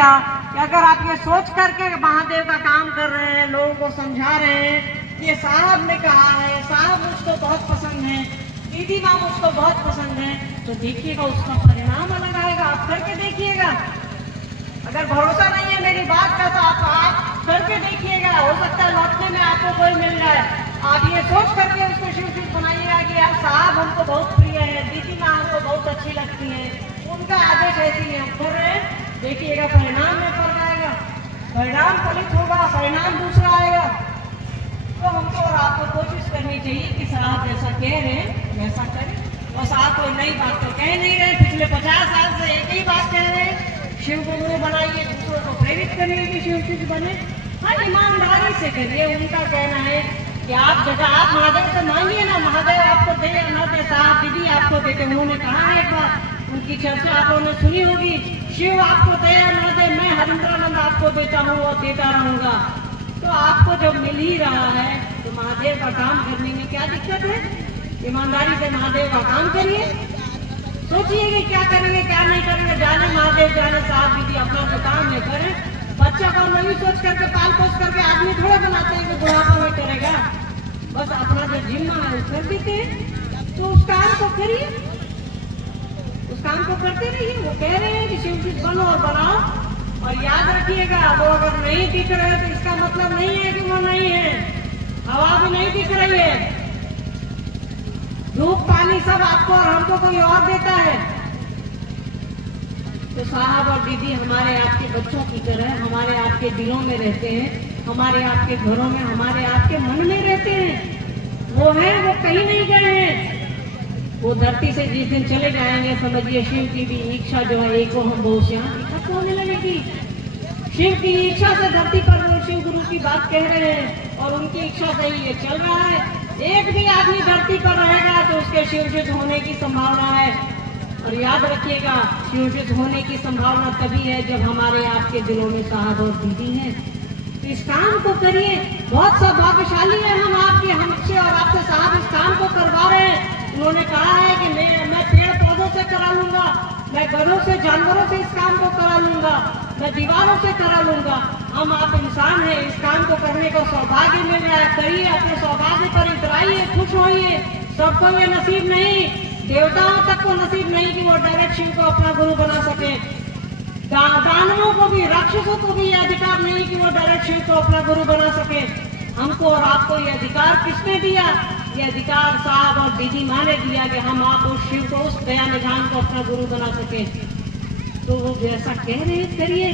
कि अगर आप ये सोच करके महादेव का काम कर रहे हैं, लोगों को समझा रहे हैं, ये साहब ने कहा है, साहब मुझको बहुत पसंद है, दीदी माँ मुझको बहुत पसंद है, तो देखिएगा उसका परिणाम अलग आएगा। आप करके देखिएगा। अगर भरोसा नहीं है मेरी बात का तो आप करके देखिएगा। हो सकता है लौटने में आपको कोई मिल जाए। आप ये सोच करके उसको शिव बनाइएगा कि यार साहब हमको बहुत प्रिय है, दीदी माँ हमको बहुत अच्छी लगती है, उनका आदेश ऐसी है, हम कर रहे हैं। देखिएगा परिणाम में फर्क आएगा, परिणाम फलित होगा, परिणाम दूसरा आएगा। तो हमको और आपको कोशिश करनी चाहिए कि साहब जैसा कह रहे हैं वैसा करें। बस आप कोई नई बात तो कह नहीं रहे, पिछले 50 साल से एक ही बात कह रहे हैं, शिव को गुरु बनाइए, दूसरों को प्रेरित करिए कि शिव शिव बने। हाँ, ईमानदारी से करिए। उनका कहना है कि आप जगह आप महादेव से मांगिए ना, महादेव आपको दे या न दे, साहब दीदी आपको देते। उन्होंने कहा है एक बार, उनकी चर्चा आप लोगों ने सुनी होगी, शिव आपको दे या न दे, मैं हरिंद्रानंद आपको देता हूँ और देता रहूंगा। तो आपको जब मिल ही रहा है तो महादेव का काम करने में क्या दिक्कत है? ईमानदारी से महादेव का काम करिए। सोचिए कि क्या करेंगे क्या नहीं करेंगे, जाने महादेव जाने, साहब दीदी अपना जो काम है करें। बच्चा को नहीं सोच करके पाल पोस करके आदमी थोड़े बनाते हैं कि बुढ़ापा में करेगा। बस अपना जो जिम्मा है वो कर देते हैं, तो उस काम को करिए, उस काम को करते रहिए। वो कह रहे हैं कि शिव बनो और बनाओ, और याद रखिएगा वो अगर नहीं दिख रहे तो इसका मतलब नहीं है कि वो नहीं है। हवा भी नहीं दिख रही है, धूप पानी सब आपको और हमको कोई और देता है। तो साहब और दीदी हमारे आपके बच्चों की तरह हमारे आपके दिलों में रहते हैं, हमारे आपके घरों में, हमारे आपके मन में रहते हैं। वो है, वो कहीं नहीं गए हैं। वो धरती से जिस दिन चले जाएंगे, समझिए शिव की भी इच्छा जो है एको हम बहुत यहाँ खत्म होने लगेगी। शिव की इच्छा से धरती पर वो शिव गुरु की बात कह रहे हैं और उनकी इच्छा से ही ये चल रहा है। एक भी आदमी धरती पर रहेगा तो उसके शिवजित होने की संभावना है। और याद रखिएगा, शिवजित होने की संभावना तभी है जब हमारे आपके दिलों में साहब और दीदी हैं। तो इस काम को करिए। बहुत सौभाग्यशाली है हम आपके, हमसे और आपसे साहब इस काम को करवा रहे हैं। उन्होंने कहा है कि मैं पेड़ पौधों से करा लूंगा, मैं गधों से जानवरों से इस काम को करा लूंगा, मैं दीवारों से करा लूंगा। हम आप इंसान हैं, इस काम को करने को सौभाग्य मिल रहा है, करिए, अपने सौभाग्य पर इतराइए, खुश होइए। सबको ये नसीब नहीं, देवताओं तक को नसीब नहीं कि वो डायरेक्ट शिव को अपना गुरु बना सके। दानवों को भी, राक्षसों को भी यह अधिकार नहीं कि वो डायरेक्ट शिव को अपना गुरु बना सके। हमको और आपको ये अधिकार किसने दिया? ये अधिकार साहब और दीदी माँ ने दिया कि हम आप उस शिव को, उस दया निधान को अपना गुरु बना सके। तो वो जैसा कह रहे करिए।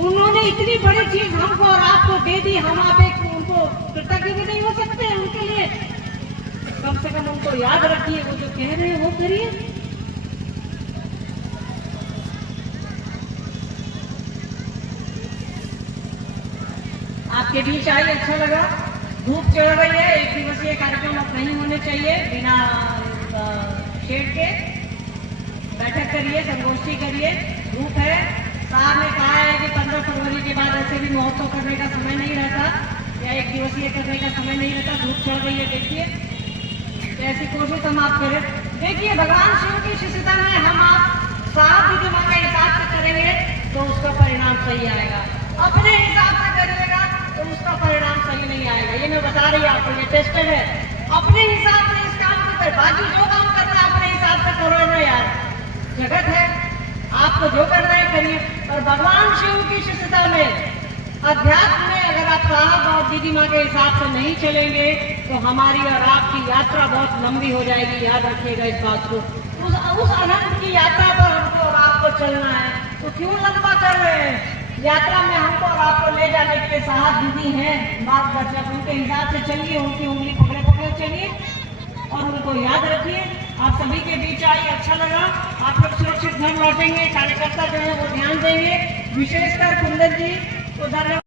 उन्होंने इतनी बड़ी चीज हमको और आपको दे दी, हम आप एक उनको कृतज्ञ भी नहीं हो सकते उनके लिए? कम से कम उनको याद रखिए, वो जो कह रहे हैं वो करिए। आपके बीच आई, अच्छा लगा। धूप चढ़ रही है, एक दिवसीय कार्यक्रम अब नहीं होने चाहिए बिना शेड के। बैठक करिए, संगोष्ठी करिए, धूप है। साहब ने कहा है कि 15 फरवरी के बाद ऐसे भी महोत्सव करने का समय नहीं रहता या एक दिवसीय करने का समय नहीं रहता। धूप चढ़ रही है, देखिए, तो ऐसी कोशिश हम आप करें। देखिए, भगवान शिव की शिष्यता में हम आप साहब दीदी माँ के हिसाब से करेंगे तो उसका परिणाम सही आएगा। अपने हिसाब से करिएगा तो उसका परिणाम सही नहीं आएगा। ये मैं बता रही हूँ आपको, ये टेस्टेड है। अपने हिसाब से इस काम को कर, बाकी जो काम करना है अपने हिसाब से करो ना यार, जगत है, आपको जो करना है करिए। और भगवान शिव की शिष्यता में, अध्यात्म में अगर आप साहब और दीदी माँ के हिसाब से नहीं चलेंगे तो हमारी और आपकी यात्रा बहुत लंबी हो जाएगी। याद रखिएगा इस बात को। उस अनंत की यात्रा पर हमको और आपको चलना है, तो क्यों लंबा कर रहे हैं? यात्रा में हमको और आपको ले जाने के लिए साहब दीदी हैं, मार्गदर्शक, उनके हिसाब से चलिए, उनकी उंगली पकड़े पकड़े चलिए और उनको याद रखिए। आप सभी के बीच आई, अच्छा लगा। आप लोग सुरक्षित घर लौटेंगे, कार्यकर्ता जो है वो ध्यान देंगे, विशेषकर कुंदन जी को धन्यवाद।